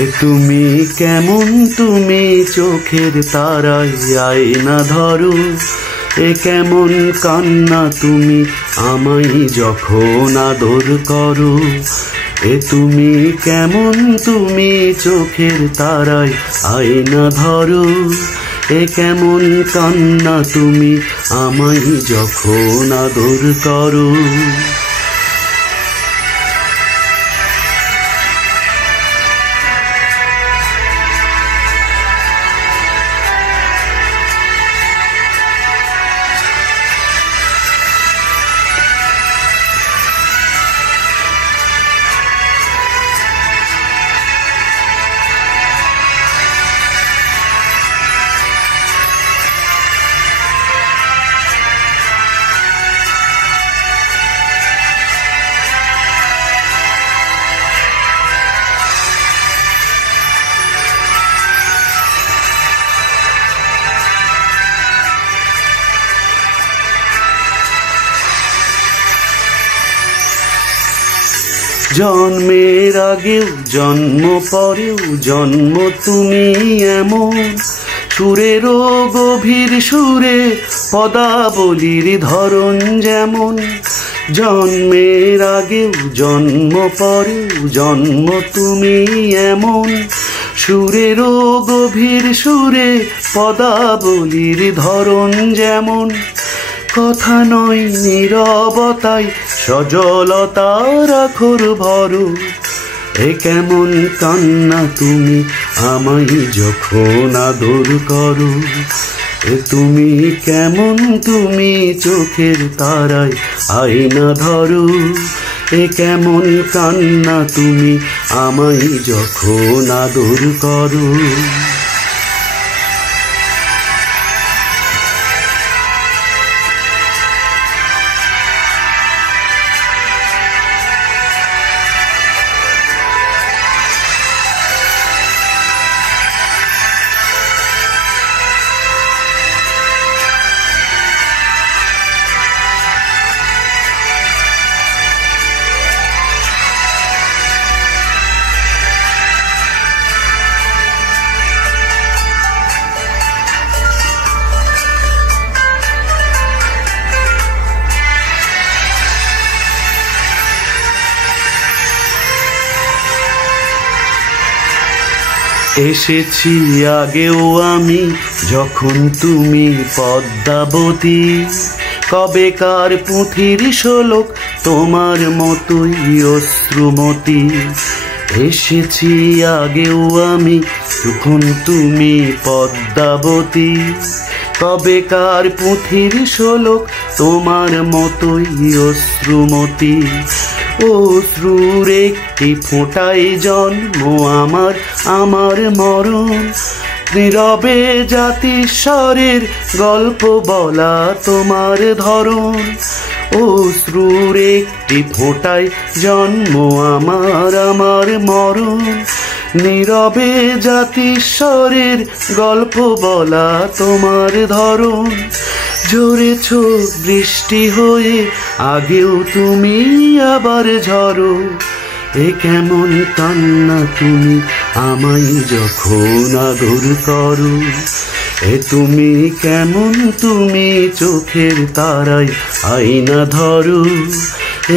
এ তুমি কেমন তুমি চোখের তারায় আয়না ধরো, এ কেমন কান্না তুমি আমায় যখন আদর করো। এ তুমি কেমন তুমি চোখের তারায় আয়না ধরো, এ কেমন কান্না তুমি আমায় যখন আদর করো। জন্মের আগেও জন্ম পরেও জন্ম তুমি এমন, সুরেরও গভীর সুরে পদাবলীর ধরন যেমন। জন্মের আগেও জন্ম পরেও জন্ম তুমি এমন, সুরেরও গভীর সুরে পদাবলীর ধরন যেমন। কথা নয় নীরবতায় সজলতার আখর ভরো, এ কেমন কান্না তুমি আমায় যখন আদর করো। এ তুমি কেমন তুমি চোখের তারায় আয়না ধরো, এ কেমন কান্না তুমি আমায় যখন আদর করো। এসেছি আগেও আমি যখন তুমি পদ্মাবতী, কবেকার পুঁথির শোলক তোমার মতোই অশ্রুমতি। এসেছি আগেও আমি যখন তুমি পদ্মাবতী, কবেকার পুঁথির শোলক তোমার মতোই অশ্রুমতি। অশ্রুর একটি ফোঁটায় জন্ম আমার, আমার মরণ। নীরবে জাতিস্বরের গল্প বলা তোমার ধরন। অশ্রুর একটি ফোঁটায় জন্ম আমার, আমার মরণ। নীরবে জাতিস্বরের গল্প বলা তোমার ধরন। ঝরেছ বৃষ্টি হয়ে আগেও তুমি আবার ঝরো, এ কেমন কান্না তুমি আমায় যখন আদর করো। এ তুমি কেমন তুমি চোখের তারায় আয়না ধরো,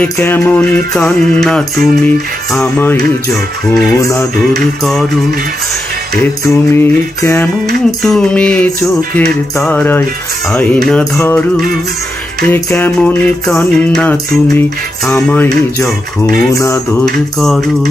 এ কেমন কান্না তুমি আমায় যখন আদর করো। এ তুমি কেমন তুমি চোখের তারায় আয়না ধরো, এ কেমন কান্না তুমি আমায় যখন আদর করো।